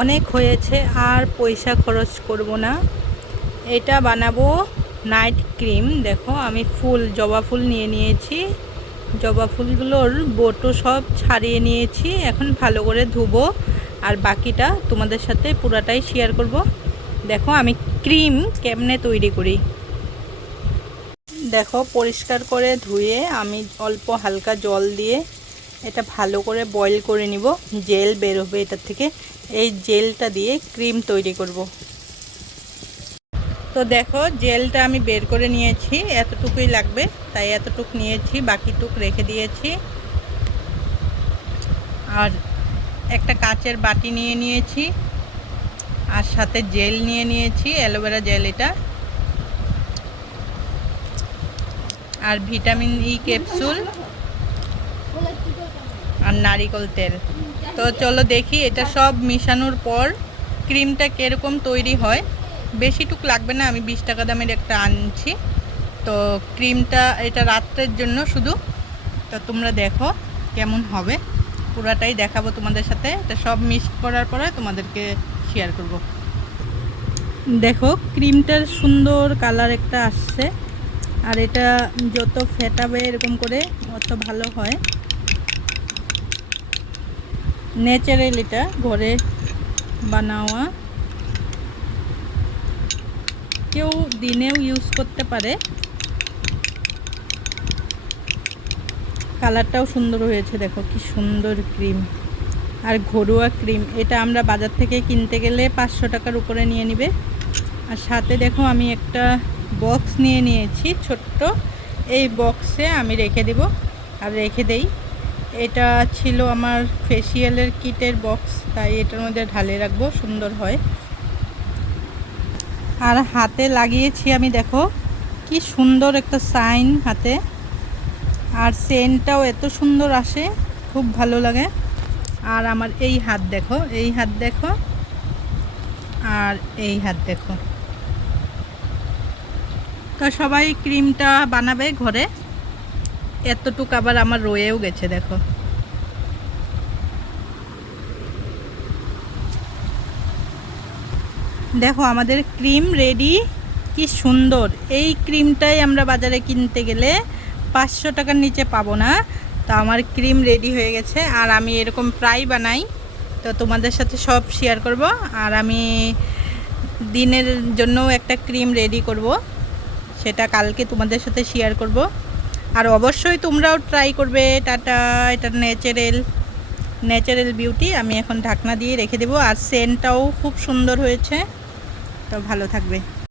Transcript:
অনেক হয়েছে, আর পয়সা খরচ করব না। এটা বানাবো নাইট ক্রিম। দেখো আমি জবা ফুল নিয়ে নিয়েছি। জবা ফুলগুলোর বোটো সব ছাড়িয়ে নিয়েছি। এখন ভালো করে ধুবো, আর বাকিটা তোমাদের সাথে পুরাটাই শেয়ার করব। দেখো আমি ক্রিম কেমনে তৈরি করি। দেখো পরিষ্কার করে ধুয়ে আমি অল্প হালকা জল দিয়ে এটা ভালো করে বয়েল করে নিব। জেল বের হবে এটার থেকে। এই জেলটা দিয়ে ক্রিম তৈরি করব। তো দেখো জেলটা আমি বের করে নিয়েছি, এতটুকুই লাগবে তাই এতটুক নিয়েছি, বাকিটুক রেখে দিয়েছি। আর একটা কাচের বাটি নিয়ে নিয়েছি, আর সাথে জেল নিয়ে নিয়েছি, অ্যালোভেরা জেল এটা, আর ভিটামিন ই ক্যাপসুল, আর নারিকেল তেল। তো চলো দেখি এটা সব মিশানোর পর ক্রিমটা কীরকম তৈরি হয়। বেশিটুক লাগবে না, আমি 20 টাকা দামের একটা আনছি। তো ক্রিমটা এটা রাত্রের জন্য শুধু। তো তোমরা দেখো কেমন হবে, পুরাটাই দেখাবো তোমাদের সাথে। এটা সব মিক্স করার পরে তোমাদেরকে শেয়ার করব। দেখো ক্রিমটার সুন্দর কালার একটা আসছে, আর এটা যত ফেটাবে এরকম করে অত ভালো হয়। ন্যাচারাল, এটা ঘরে বানাওয়া, কেউ দিনেও ইউজ করতে পারে। কালারটাও সুন্দর হয়েছে, দেখো কি সুন্দর ক্রিম, আর ঘরোয়া ক্রিম। এটা আমরা বাজার থেকে কিনতে গেলে 500 টাকার উপরে নিয়ে নিবে। আর সাথে দেখো আমি একটা বক্স নিয়ে নিয়েছি ছোট্ট, এই বক্সে আমি রেখে দেব, আর রেখে দেই। এটা ছিল আমার ফেসিয়ালের কিটের বক্স, তাই এটার মধ্যে ঢালে রাখবো, সুন্দর হয়। আর হাতে লাগিয়েছি আমি, দেখো কি সুন্দর একটা সাইন হাতে, আর সেন্টটাও এত সুন্দর আসে, খুব ভালো লাগে। আর আমার এই হাত দেখো, এই হাত দেখো, আর এই হাত দেখো। তো সবাই ক্রিমটা বানাবে ঘরে, এতটুকু আবার আমার রয়েও গেছে। দেখো দেখো আমাদের ক্রিম রেডি, কি সুন্দর। এই ক্রিমটাই আমরা বাজারে কিনতে গেলে 500 টাকার নিচে পাবো না। তো আমার ক্রিম রেডি হয়ে গেছে, আর আমি এরকম প্রায় বানাই, তো তোমাদের সাথে সব শেয়ার করব। আর আমি দিনের জন্যও একটা ক্রিম রেডি করব, সেটা কালকে তোমাদের সাথে শেয়ার করব। আর অবশ্যই তোমরাও ট্রাই করবে। টাটা। এটা ন্যাচারাল বিউটি। আমি এখন ঢাকনা দিয়ে রেখে দেবো, আর সেন্টটাও খুব সুন্দর হয়েছে। তো ভালো থাকবে।